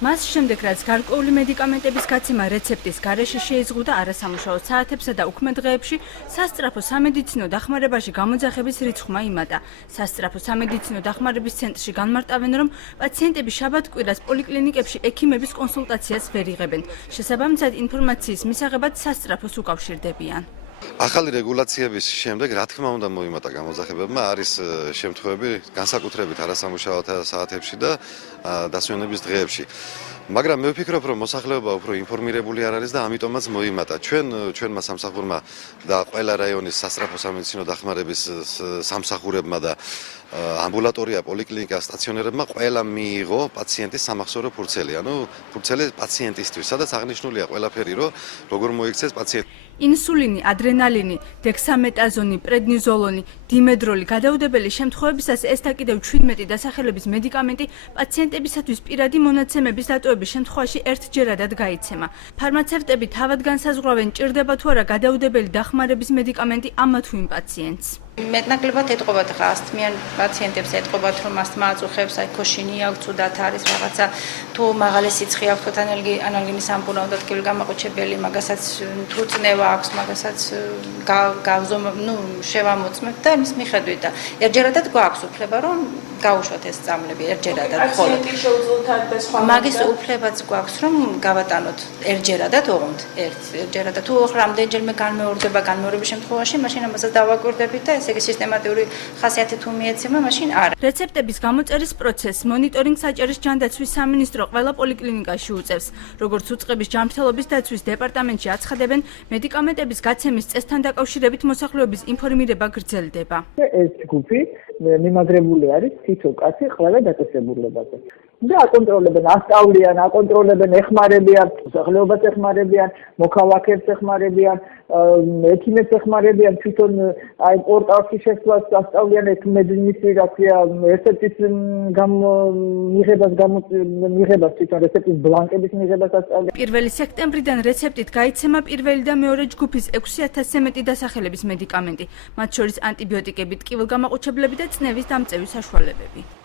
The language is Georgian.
მას შემდეგ, რაც გარკვეული მედიკამენტების გაცემა რეცეპტის გარეშე შეიზღუდა არასამუშაო საათებსა და უქმე დღეებში, სასწრაფო სამედიცინო დახმარებაში გამოძახების რიცხვმა იმატა. სასწრაფო სამედიცინო დახმარების ცენტრში განმარტავენ, რომ პაციენტები შაბათ-კვირას პოლიკლინიკებში ექიმების კონსულტაციას ვერ იღებენ. შესაბამისად, ინფორმაციის მისაღებად სასწრაფოს უკავშირდებიან. ახალი რეგულაციების შემდეგ, რა თქმა უნდა, მოიმატა გამოძახებებმა, არის შემთხვევები განსაკუთრებით არასამუშაო საათებში და დასვენების დღეებში. მაგრამ მე ვფიქრობ, რომ მოსახლეობა უფრო ინფორმირებული არ არის და ამიტომაც მოიმატა. ჩვენმა სამსახურმა და ყველა რაიონის სასწრაფო სამედიცინო დახმარების სამსახურებმა და ამბულატორია, პოლიკლინიკა, სტაციონერებმა ყველა მიიღო პაციენტის სამახსოვრო ფურცელი, ანუ ფურცელი პაციენტისთვის, სადაც აღნიშნულია ყველაფერი, რომ როგორ მოიქცეს პაციენტი. ინსულინი, ადრენალინი, დექსამეტაზონი, პრედნიზოლონი, დიმედროლი გადაუდებელი შემთხვევებისას ეს და კიდევ 17 დასახელების მედიკამენტი პაციენტებისათვის პირადი მონაცემების დატოვების შემთხვევაში ერთჯერადად გაიცემა. ფარმაცევტები თავად განსაზღვრავენ, ჭირდება თუ არა გადაუდებელი დახმარების მედიკამენტი ამა თუ იმ პაციენტს. მეტნაკლებად ეტყობათ ხა ასთმიან პაციენტებს ეტყობათ რომ ასთმა აწუხებს, აი ქოშინი აქვს, ცუდად არის რაღაცა, თუ მაღალი სიცხე აქვს, თუ ანალგინის ამპულა უნდა თქვილი გამაყუჩებელი, მაგასაც თუ წნევა აქვს, მაგასაც შევამოწმებთ და იმის მიხედვით და ერთჯერადად გვაქვს უფლება რომ გაუშვათ ეს წამლები ერთჯერადად მხოლოდ. მაგის უფლებაც გვაქვს რომ გავატანოთ ერთჯერადად, ოღონდ ერთჯერადად. თუ რამდენჯერმე განმეორდება შემთხვევაში, მაშინ ამასაც დავაკვირდებით და ესე იგი სისტემატიური ხასიათი თუ მიეცემა, მაშინ არა. რეცეპტების გამოწერის პროცესს მონიტორინგს აჭარის ჯანდაცვის სამინისტრო ყველა პოლიკლინიკაში უწევს. როგორც უწყების ჯანმრთელობის დაცვის დეპარტამენტში აცხადებენ, მედიკამენტების გაცემის წესთან დაკავშირებით მოსახლეობის ინფორმირება გრძელდება. ეს ჯგუფი მიმაგრებული არის თითო კაცი ყველა დაწესებულებაზე. და აკონტროლებენ, ასწავლიან, აკონტროლებენ, ეხმარებიან, მოსახლეობას ეხმარებიან, მოქალაქეებს ეხმარებიან, ექიმებს ეხმარებიან, თვითონ აი პორტალში შესვლას ასწავლიან მეძინის რეცეპტის მიღებას, თვითონ რეცეპტის ბლანკების მიღებას ასწავლიან. 1 სექტემბრიდან რეცეპტით გაიცემა პირველი და მეორე ჯგუფის 6000-ზე მეტი დასახელების მედიკამენტი, მათ შორის ანტიბიოტიკები, ტკივილგამაყუჩებლები და წნევის დამწევის საშუალებები.